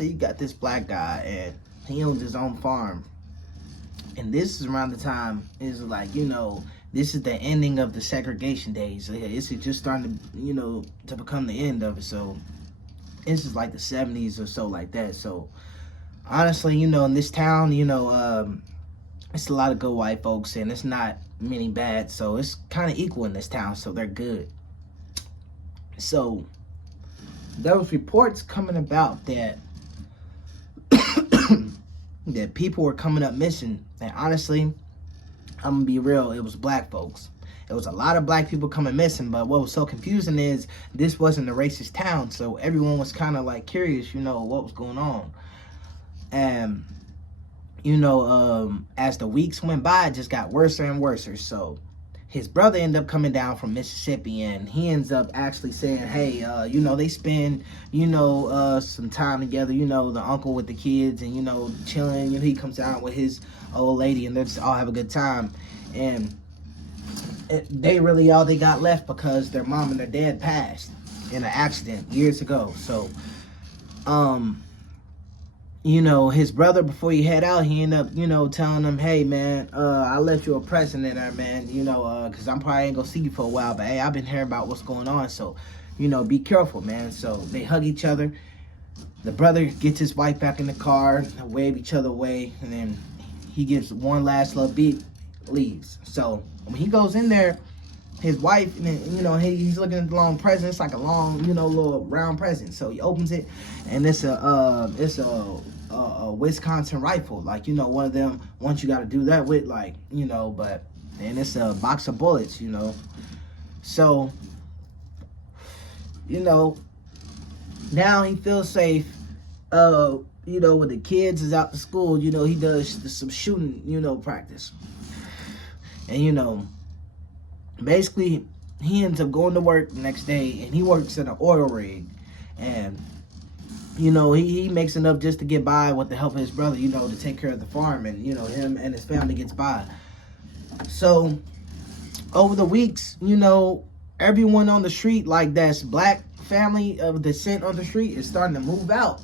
say you got this black guy and he owns his own farm. And this is around the time, is like, this is the ending of the segregation days. So, yeah, this is just starting to, to become the end of it. So this is like the 70s or so, like that. So honestly, in this town, it's a lot of good white folks and it's not many bad. So it's kind of equal in this town. So they're good. So there was reports coming about that that people were coming up missing. And honestly, I'm gonna be real, it was black folks. It was a lot of black people coming missing, but what was so confusing is this wasn't a racist town, so everyone was kind of like curious, what was going on. And as the weeks went by, it just got worse and worse. So his brother ended up coming down from Mississippi, and he ends up actually saying, hey, they spend, some time together, the uncle with the kids and, chilling. He comes out with his old lady and they just all have a good time. And they really all they got left because their mom and their dad passed in an accident years ago. So, his brother, before he head out, he ended up, telling him, hey, man, I left you a present in there, man, because I'm probably ain't gonna see you for a while, but hey, I've been hearing about what's going on, so, be careful, man. So they hug each other. The brother gets his wife back in the car, wave each other away, and then he gives one last little beat, leaves. So when he goes in there, his wife, he's looking at the long present. It's like a long, little round present. So he opens it, and it's a Wisconsin rifle, like one of them ones you got to do that with, like but and it's a box of bullets, So now he feels safe. When the kids is out to school, he does some shooting, practice, and basically, he ends up going to work the next day, and he works at an oil rig. And, he makes enough just to get by with the help of his brother, to take care of the farm. And, him and his family gets by. So, over the weeks, everyone on the street, like that's black family of descent on the street, is starting to move out.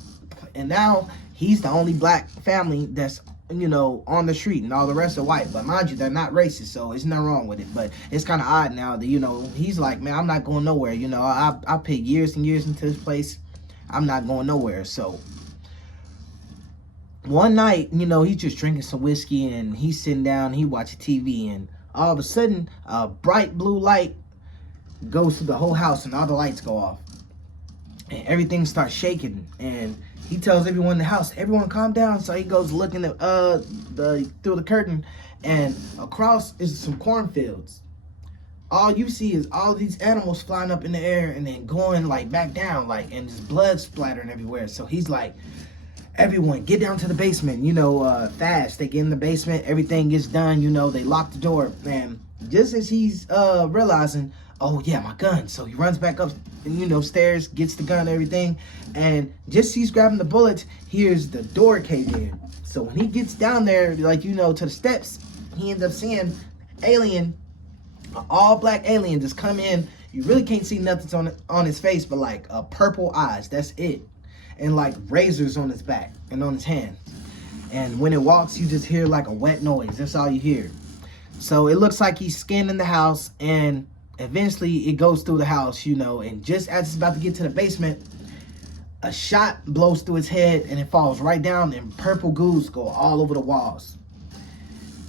And now, he's the only black family that's on the street, and all the rest are white. But mind you, they're not racist, so it's nothing wrong with it. But it's kind of odd now that, he's like, man, I'm not going nowhere. I paid years and years into this place. I'm not going nowhere. So one night, he's just drinking some whiskey, and he's sitting down, he watching TV, and all of a sudden, a bright blue light goes through the whole house, and all the lights go off. And everything starts shaking, and he tells everyone in the house, everyone calm down. So he goes looking at through the curtain, and across is some cornfields. All you see is all these animals flying up in the air and then going like back down, like, and just blood splattering everywhere. So he's like, everyone get down to the basement, fast. They get in the basement, everything gets done, they lock the door. And just as he's realizing, oh yeah, my gun. So he runs back up, stairs, gets the gun and everything. And just as he's grabbing the bullets, hears the door cave in. So when he gets down there, like, to the steps, he ends up seeing alien, all black alien just come in. You really can't see nothing on his face, but like purple eyes, that's it. And like razors on his back and on his hands. And when it walks, you just hear like a wet noise. That's all you hear. So it looks like he's scanning the house, and eventually it goes through the house, and just as it's about to get to the basement, a shot blows through his head and it falls right down, and purple goos go all over the walls.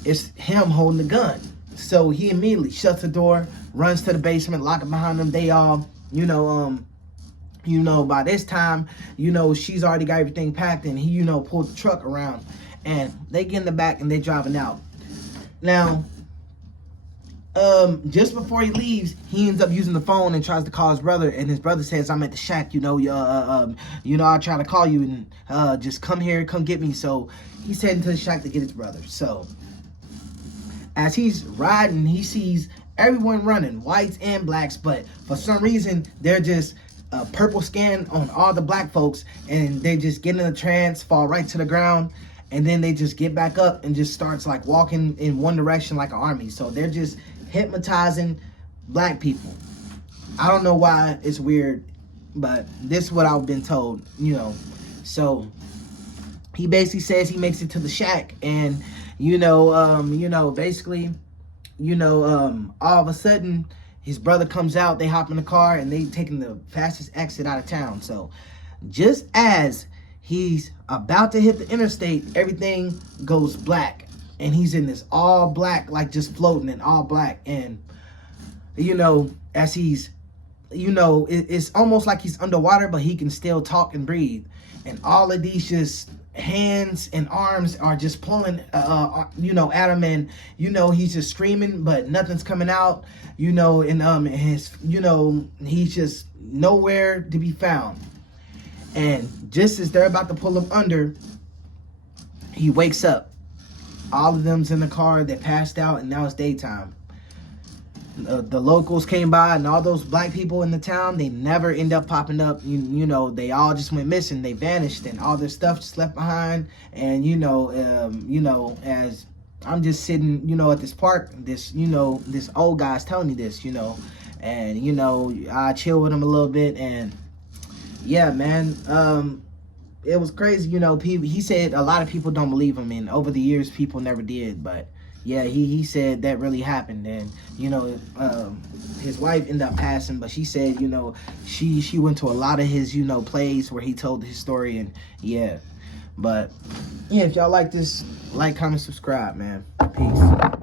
It's him holding the gun. So he immediately shuts the door, runs to the basement, lock it behind him. They all, by this time, she's already got everything packed, and he, pulled the truck around, and they get in the back and they're driving out. Now, just before he leaves, he ends up using the phone and tries to call his brother, and his brother says, I'm at the shack, I'll try to call you, and just come here, come get me. So he's heading to the shack to get his brother. So as he's riding, he sees everyone running, whites and blacks, but for some reason, they're just purple scan on all the black folks, and they just get in a trance, fall right to the ground, and then they just get back up and just starts like walking in one direction like an army. So they're just hypnotizing black people. I don't know why it's weird, but this is what I've been told, So he basically says he makes it to the shack, and basically, all of a sudden his brother comes out, they hop in the car, and they taking the fastest exit out of town. So just as he's about to hit the interstate, everything goes black, and he's in this all black, like just floating in all black. And as he's it's almost like he's underwater, but he can still talk and breathe. And all of these just hands and arms are just pulling at him, and he's just screaming, but nothing's coming out, and his he's just nowhere to be found. And just as they're about to pull him under, he wakes up. All of them's in the car, they passed out, and now it's daytime. The locals came by, and all those black people in the town, they never end up popping up. They all just went missing. They vanished, and all their stuff just left behind. And as I'm just sitting, at this park, this old guy's telling me this, and I chill with him a little bit, and yeah, man, it was crazy. He said a lot of people don't believe him, and over the years, people never did, but. Yeah, he said that really happened, and his wife ended up passing, but she said she went to a lot of his plays where he told his story, and yeah, but yeah, if y'all like this, like, comment, subscribe, man. Peace.